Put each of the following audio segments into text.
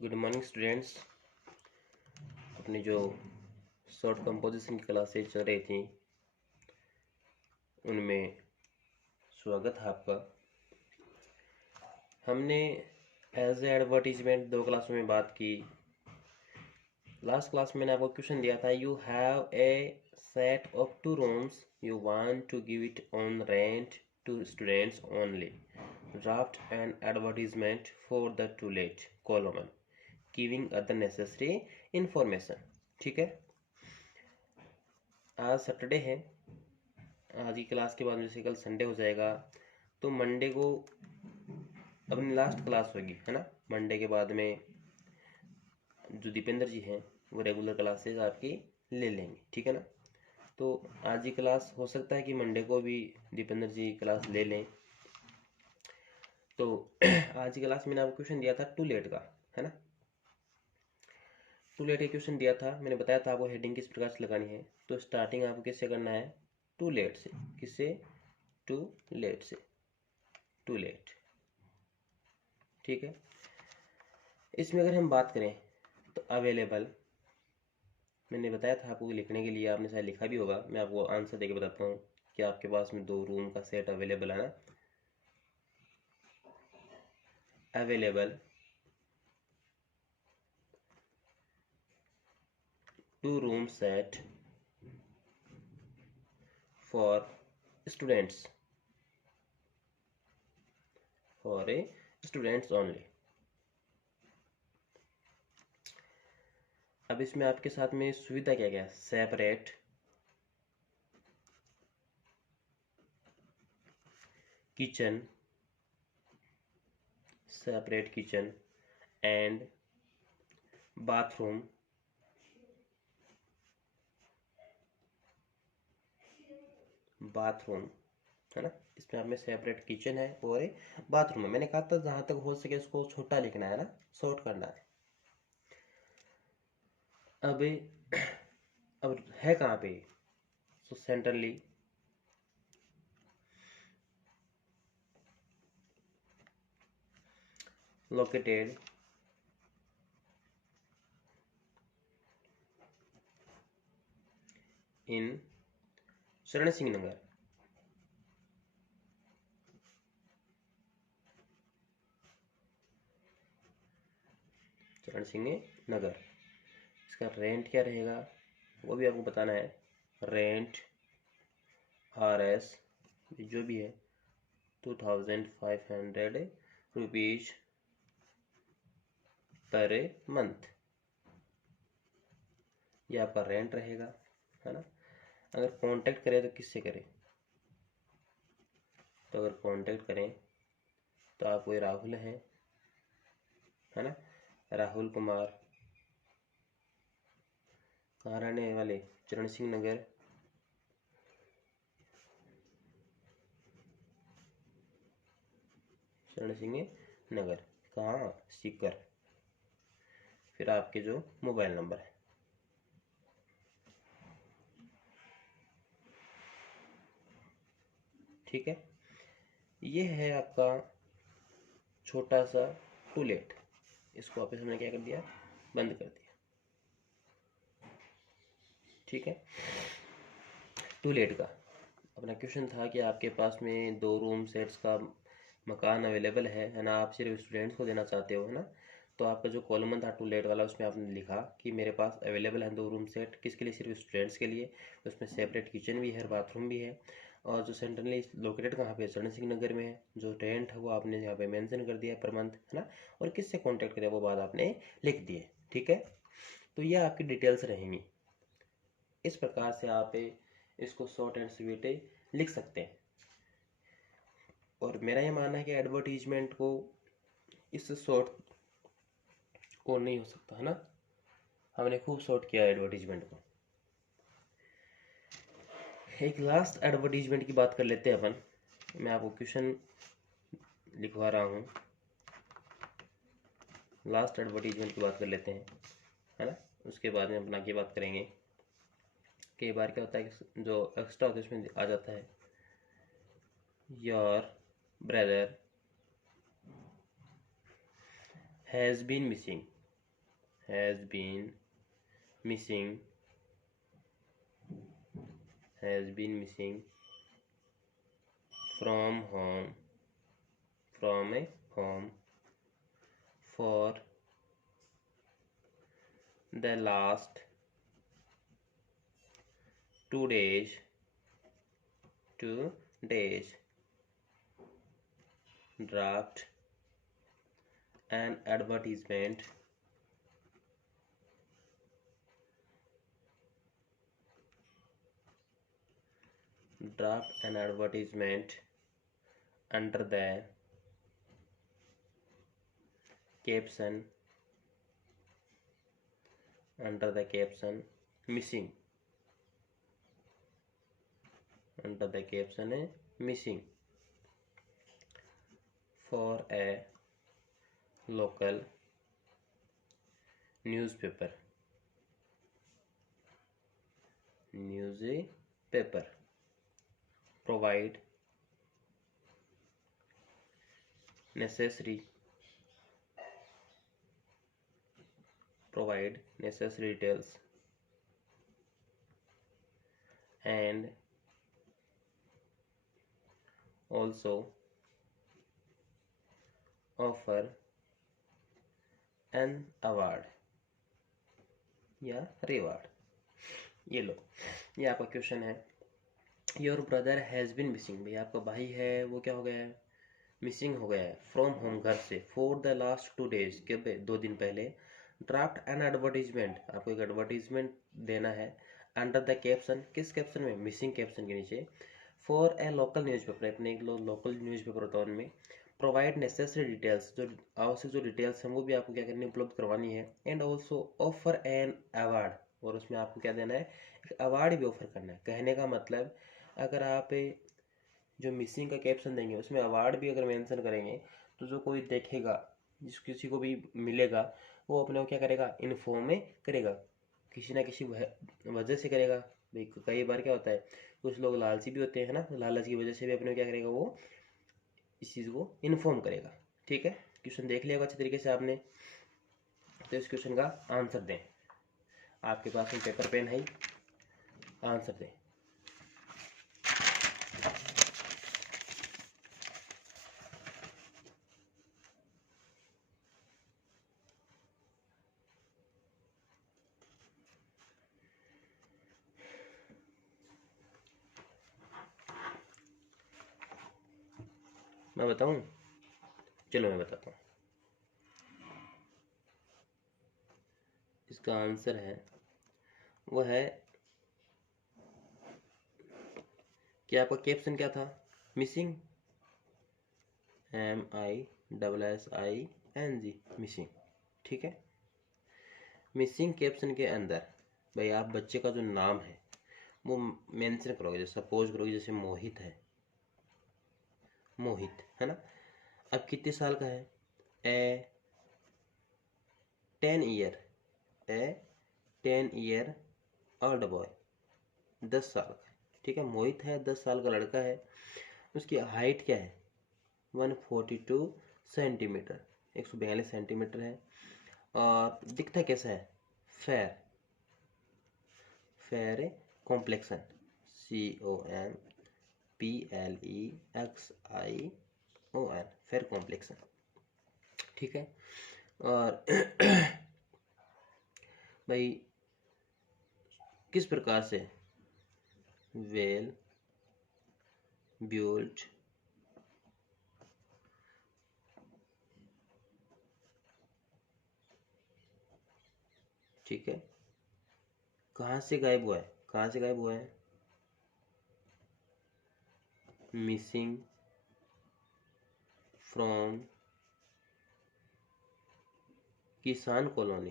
Good morning students. अपनी जो short composition की क्लासेज चल रही थी उनमें स्वागत है आपका। हमने एज एडवर्टीजमेंट 2 क्लासों में बात की। लास्ट क्लास में मैंने आपको क्वेश्चन दिया था, you have a set of 2 rooms, you want to give it on rent to students only, draft an advertisement for the to let column giving other necessary information. ठीक है, आज Saturday है। आज की क्लास के बाद जैसे कल संडे हो जाएगा तो मंडे को अपनी लास्ट क्लास होगी, है ना। मंडे के बाद में जो दीपेंद्र जी हैं वो रेगुलर क्लासेस आपकी ले लेंगे, ठीक है ना। तो आज की क्लास हो सकता है कि मंडे को भी दीपेंद्र जी क्लास ले लें। तो आज की क्लास मैंने आपको क्वेश्चन दिया था टू लेट का, है ना। टू लेट का क्वेश्चन दिया था, मैंने बताया था आपको हेडिंग किस प्रकार से लगानी है। तो स्टार्टिंग आपको किससे करना है, टू लेट से। किससे, टू लेट से, टू लेट, ठीक है। इसमें अगर हम बात करें तो अवेलेबल, मैंने बताया था आपको लिखने के लिए, आपने शायद लिखा भी होगा। मैं आपको आंसर देके बताता हूँ कि आपके पास में 2 रूम का सेट अवेलेबल है ना। Available 2 room set for students, for a students only. अब इसमें आपके साथ में सुविधा क्या क्या है, separate kitchen, separate kitchen and bathroom, bathroom, है ना। इसमें आप में सेपरेट किचन है और बाथरूम है। मैंने कहा था जहां तक हो सके इसको छोटा लिखना है ना, शॉर्ट करना है। अब है कहाँ पे, सो सेंट्रली लोकेटेड इन चरण सिंह नगर, चरण सिंह नगर। इसका रेंट क्या रहेगा वो भी आपको बताना है। रेंट RS जो भी है 2500 रुपीज पर मंथ, ये आपका रेंट रहेगा, है ना। अगर कांटेक्ट करें तो किससे करें, तो अगर कांटेक्ट करें तो आप कोई राहुल है ना, राहुल कुमार। कहाँ रहने वाले, चरण सिंह नगर, चरण सिंह नगर, कहाँ, सीकर। फिर आपके जो मोबाइल नंबर है, ठीक है। ये है आपका छोटा सा टू लेट। इसको वापस हमने क्या कर दिया, बंद कर दिया, ठीक है। टू लेट का अपना क्वेश्चन था कि आपके पास में 2 रूम सेट्स का मकान अवेलेबल है ना। आप सिर्फ स्टूडेंट्स को देना चाहते हो, है ना। तो आपका जो कॉलम था टू लेट वाला, उसमें आपने लिखा कि मेरे पास अवेलेबल है 2 रूम सेट, किसके लिए, सिर्फ स्टूडेंट्स के लिए। उसमें सेपरेट किचन भी है, बाथरूम भी है, और जो सेंट्रली लोकेटेड कहाँ पे, चरण सिंह नगर में है। जो रेंट है वो आपने यहाँ पे मेंशन कर दिया पर मंथ, है ना। और किससे कॉन्टैक्ट करें वो बात आपने लिख दी है, ठीक है। तो ये आपकी डिटेल्स रहेंगी। इस प्रकार से आप इसको शॉर्ट एंड स्वीट लिख सकते हैं। और मेरा ये मानना है कि एडवर्टीजमेंट को इस शॉर्ट को नहीं हो सकता, है ना। हमने खूब शॉर्ट किया एडवर्टीजमेंट को। एक लास्ट एडवर्टीजमेंट की बात कर लेते हैं अपन। मैं आपको क्वेश्चन लिखवा रहा हूँ, लास्ट एडवर्टीजमेंट की बात कर लेते हैं, है ना। उसके बाद में अपना की बात करेंगे। कई बार क्या होता है कि जो एक्स्ट्रा होता है उसमें आ जाता है, your brother has been missing, has been missing from a home for the last 2 days. Draft an advertisement under the caption missing for a local newspaper provide necessary details and also offer an award या reward. ये लो, ये आपका question है। Your brother has been missing, भाई आपका भाई है वो क्या हो गया है, मिसिंग हो गया है फ्रॉम होम, घर से, फॉर द लास्ट 2 days, के 2 दिन पहले। ड्राफ्ट एन एडवर्टीजमेंट, आपको एक एडवर्टीजमेंट देना है अंडर द कैप्शन, किस कैप्शन में, मिसिंग कैप्शन के नीचे, फॉर ए लोकल न्यूज़पेपर, अपने एक लोकल न्यूज़पेपर होता है उनमें। प्रोवाइड नेसेसरी डिटेल्स, जो आवश्यक जो डिटेल्स हैं वो भी आपको क्या करनी, उपलब्ध करवानी है। And also offer an award, और उसमें आपको क्या देना है, एक अवार्ड भी ऑफर करना है। कहने का मतलब, अगर आप जो मिसिंग का कैप्शन देंगे उसमें अवार्ड भी अगर मेंशन करेंगे तो जो कोई देखेगा, जिस किसी को भी मिलेगा, वो अपने को क्या करेगा, इन्फॉर्म में करेगा, किसी ना किसी वजह से करेगा। भाई कई बार क्या होता है, कुछ लोग लालची भी होते हैं ना, लालच की वजह से भी अपने को क्या करेगा, वो इस चीज़ को इन्फॉर्म करेगा। ठीक है, क्वेश्चन देख लिया अच्छे तरीके से आपने, तो इस क्वेश्चन का आंसर दें। आपके पास में पेपर पेन है, आंसर दें। मैं बताऊं, चलो मैं बताता हूँ। इसका आंसर है, वो है कि आपका कैप्शन क्या था, मिसिंग, MISSING, मिसिंग। ठीक है, मिसिंग कैप्शन के अंदर भाई आप बच्चे का जो नाम है वो मेंशन करोगे। जैसे सपोज करोगे, जैसे मोहित है, मोहित है ना। अब कितने साल का है, ए 10 ईयर ओल्ड बॉय, 10 साल का। ठीक है, मोहित है, 10 साल का लड़का है। उसकी हाइट क्या है, 142 सेंटीमीटर, 142 सेंटीमीटर है। और दिखता कैसा है, fair complexion, COMPLEXION, fair complexion. ठीक है, और भाई किस प्रकार से, वेल बिल्ट, ठीक है, कहाँ से गायब हुआ है, मिसिंग फ्रॉम किसान कॉलोनी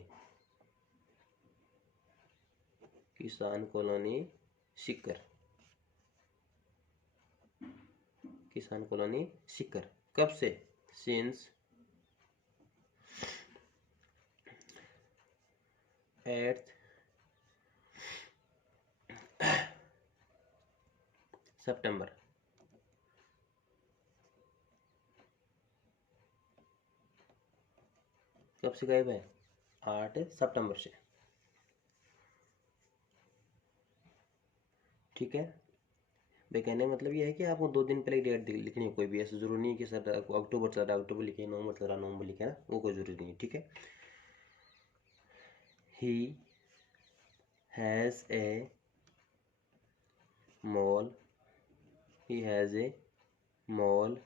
सिकर, कब से, सिंस 8 सितंबर। कब से गायब है, 8 सितंबर से। ठीक है, भाई कहने का मतलब ये है कि आपको 2 दिन पहले डेट लिखनी है, कोई भी ऐसा जरूरी नहीं है कि सर अक्टूबर चल रहा है अक्टूबर लिखे, नवंबर चल रहा है नवंबर लिखे ना, वो कोई जरूरी नहीं है। ठीक है, ही has A mall, he has A mall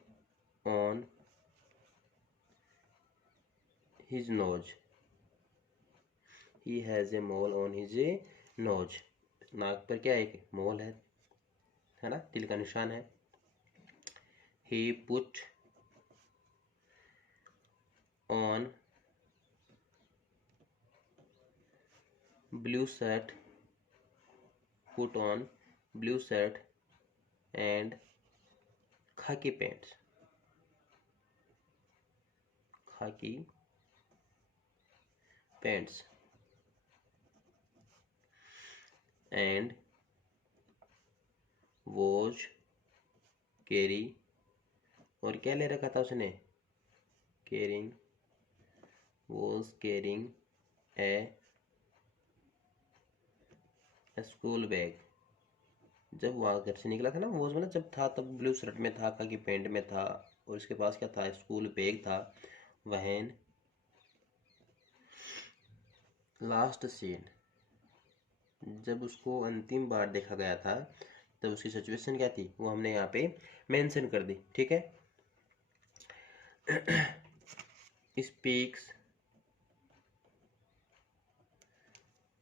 on his knows, he has A mall on his knows, नाक पर क्या है, एक मॉल है ना, तिल का निशान है। He put on blue shirt, put on blue shirt and khaki pants, khaki pants and was carry, और क्या ले रखा था उसने, carrying, was carrying a school bag, जब वहाँ घर से निकला था ना, वो मतलब जब था तब ब्लू शर्ट में था, खाकी पैंट में था, और उसके पास क्या था, स्कूल बैग था। वहन लास्ट सीन, जब उसको अंतिम बार देखा गया था तब उसकी सिचुएशन क्या थी, वो हमने यहाँ पे मेंशन कर दी। ठीक है,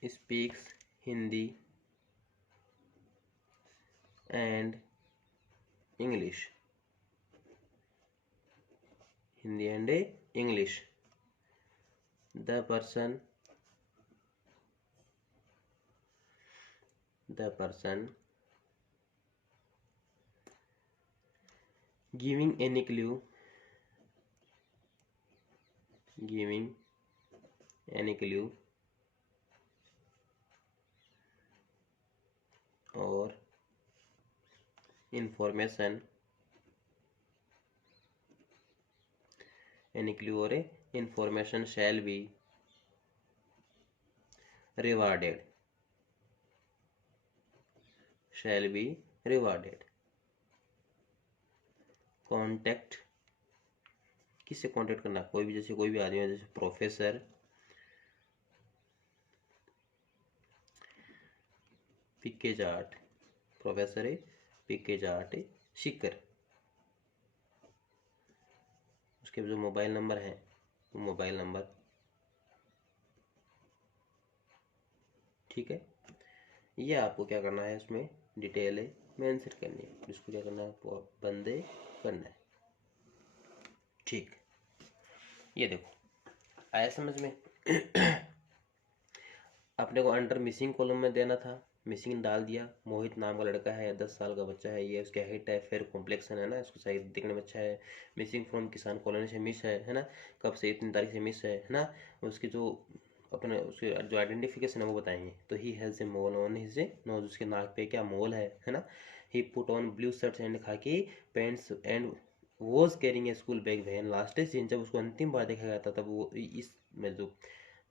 speaks Hindi and English, Hindi and English. The person giving any clue, or information, any clue or information shall be rewarded, contact, किससे कॉन्टेक्ट करना, कोई भी, जैसे कोई भी आदमी है, जैसे प्रोफेसर पिकेजाट, प्रोफेसर पिकेजाट शिकर, उसके जो मोबाइल नंबर है वो मोबाइल नंबर। ठीक है, ये आपको क्या करना है, इसमें डिटेल है मेंशन करनी है, इसको क्या करना है, आपको बंदे करना है। ठीक, ये देखो आया समझ में। अपने को अंडर मिसिंग कॉलम में देना था, मिसिंग डाल दिया, मोहित नाम का लड़का है, 10 साल का बच्चा है, ये उसका हाइट है, फेयर कॉम्प्लेक्शन है ना, इसको सही दिखने में अच्छा है, मिसिंग फ्रॉम किसान कॉलोनी से मिस है ना, कब से, इतनी तारीख से मिस है ना, उसकी जो अपने उसके जो आइडेंटिफिकेशन है वो बताएंगे। तो he has a mole on his nose, उसके नाक पे क्या मोल है ना। He put on blue shirts and khaki pants and was carrying a school bag when last seen, जब उसको अंतिम बार देखा गया था तब वो इस में जो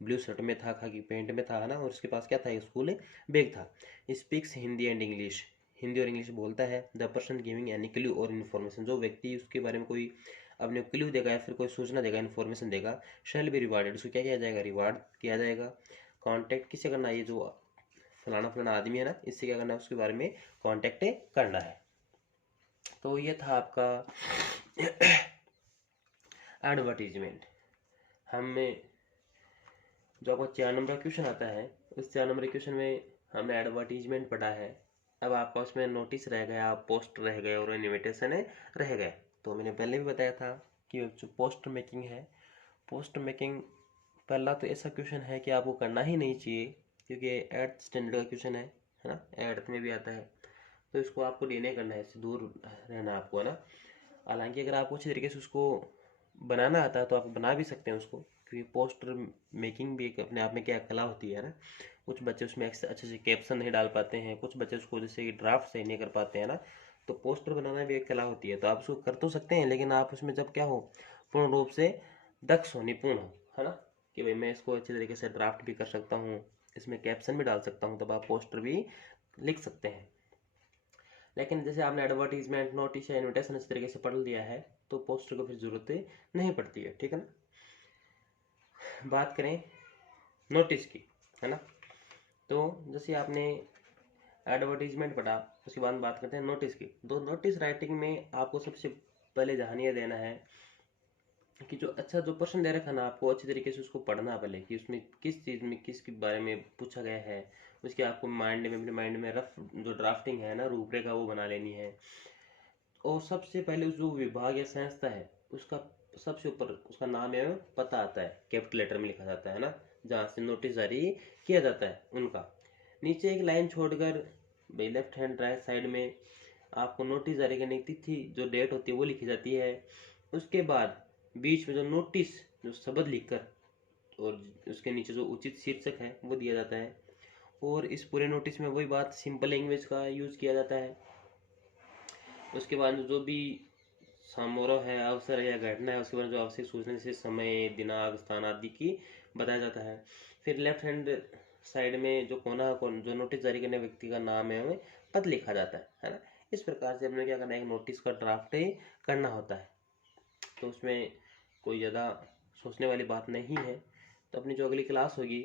ब्लू शर्ट में था, खाकी पैंट में था ना, और उसके पास क्या था, स्कूल बैग था। Speaks Hindi and English, Hindi और इंग्लिश बोलता है। The person giving any clue और इन्फॉर्मेशन, जो व्यक्ति उसके बारे में कोई अपने क्लू देगा या फिर कोई सूचना देगा, इन्फॉर्मेशन देगा, शैल बी रिवार्डेड, उसको क्या किया जाएगा, रिवार्ड किया जाएगा। कॉन्टैक्ट किससे करना है, ये जो फलाना फलाना आदमी है ना, इससे क्या करना है, उसके बारे में कॉन्टैक्ट करना है। तो ये था आपका एडवर्टीजमेंट। हमें जो आपको 4 नंबर का क्वेश्चन आता है, उस 4 नंबर क्वेश्चन में हमने एडवर्टीजमेंट पढ़ा है। अब आपका उसमें नोटिस रह गया, पोस्ट रह गए और इन्विटेशन रह गए। तो मैंने पहले भी बताया था कि जो पोस्ट मेकिंग है, पोस्ट मेकिंग पहला तो ऐसा क्वेश्चन है कि आपको करना ही नहीं चाहिए, क्योंकि 8th स्टैंडर्ड का क्वेश्चन है ना, 8th में भी आता है, तो इसको आपको नहीं करना है, इससे दूर रहना आपको, है ना। हालांकि अगर आपको अच्छी तरीके से उसको बनाना आता है तो आप बना भी सकते हैं उसको, क्योंकि पोस्टर मेकिंग भी एक अपने आप में क्या कला होती है ना। कुछ बच्चे उसमें अच्छे से कैप्शन नहीं डाल पाते हैं, कुछ बच्चे उसको जैसे कि ड्राफ्ट सही नहीं कर पाते हैं ना, तो पोस्टर बनाना भी एक कला होती है। तो आप उसको कर तो सकते हैं, लेकिन आप उसमें जब क्या हो, पूर्ण रूप से दक्ष हो, निपुण हो, है ना, कि भाई मैं इसको अच्छी तरीके से ड्राफ्ट भी कर सकता हूँ, इसमें कैप्शन भी डाल सकता हूँ, तब आप पोस्टर भी लिख सकते हैं। लेकिन जैसे आपने एडवर्टीजमेंट, नोटिस या इन्विटेशन इस तरीके से पढ़ लिया है तो पोस्टर को फिर ज़रूरत नहीं पड़ती है, ठीक है ना। बात करें नोटिस की, है ना, तो जैसे आपने एडवर्टीजमेंट पढ़ा, उसके बाद बात करते हैं नोटिस की। तो नोटिस राइटिंग में आपको सबसे पहले ध्यान ये देना है कि जो अच्छा जो प्रश्न दे रखा ना, आपको अच्छी तरीके से उसको पढ़ना पहले, कि उसमें किस चीज़ में किसके बारे में पूछा गया है, उसकी आपको माइंड में, अपने माइंड में रफ जो ड्राफ्टिंग है ना, रूपरेखा, वो बना लेनी है। और सबसे पहले जो विभाग या संस्था है उसका सबसे ऊपर उसका नाम है पता आता है, कैपिटल लेटर में लिखा जाता है ना, जहाँ से नोटिस जारी किया जाता है उनका। नीचे एक लाइन छोड़कर भाई लेफ्ट हैंड राइट साइड में आपको नोटिस जारी करने की तिथि, जो डेट होती है वो लिखी जाती है। उसके बाद बीच में जो नोटिस, जो शब्द लिखकर, और उसके नीचे जो उचित शीर्षक है वो दिया जाता है। और इस पूरे नोटिस में वही बात, सिंपल लैंग्वेज का यूज़ किया जाता है। उसके बाद जो भी समारोह है, अवसर या घटना है, उसके बारे में जो आवश्यक सूचना जैसे समय, दिनांक, स्थान आदि की बताया जाता है। फिर लेफ्ट हैंड साइड में जो कोना, जो नोटिस जारी करने व्यक्ति का नाम है, हमें पद लिखा जाता है ना। इस प्रकार से हमने क्या करना है, एक नोटिस का ड्राफ्ट करना होता है। तो उसमें कोई ज़्यादा सोचने वाली बात नहीं है। तो अपनी जो अगली क्लास होगी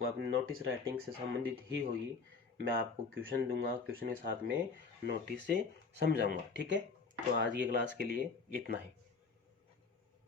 वो अपनी नोटिस राइटिंग से संबंधित ही होगी। मैं आपको क्वेश्चन दूंगा, क्वेश्चन के साथ में नोटिस से समझाऊंगा, ठीक है। तो आज की क्लास के लिए इतना ही।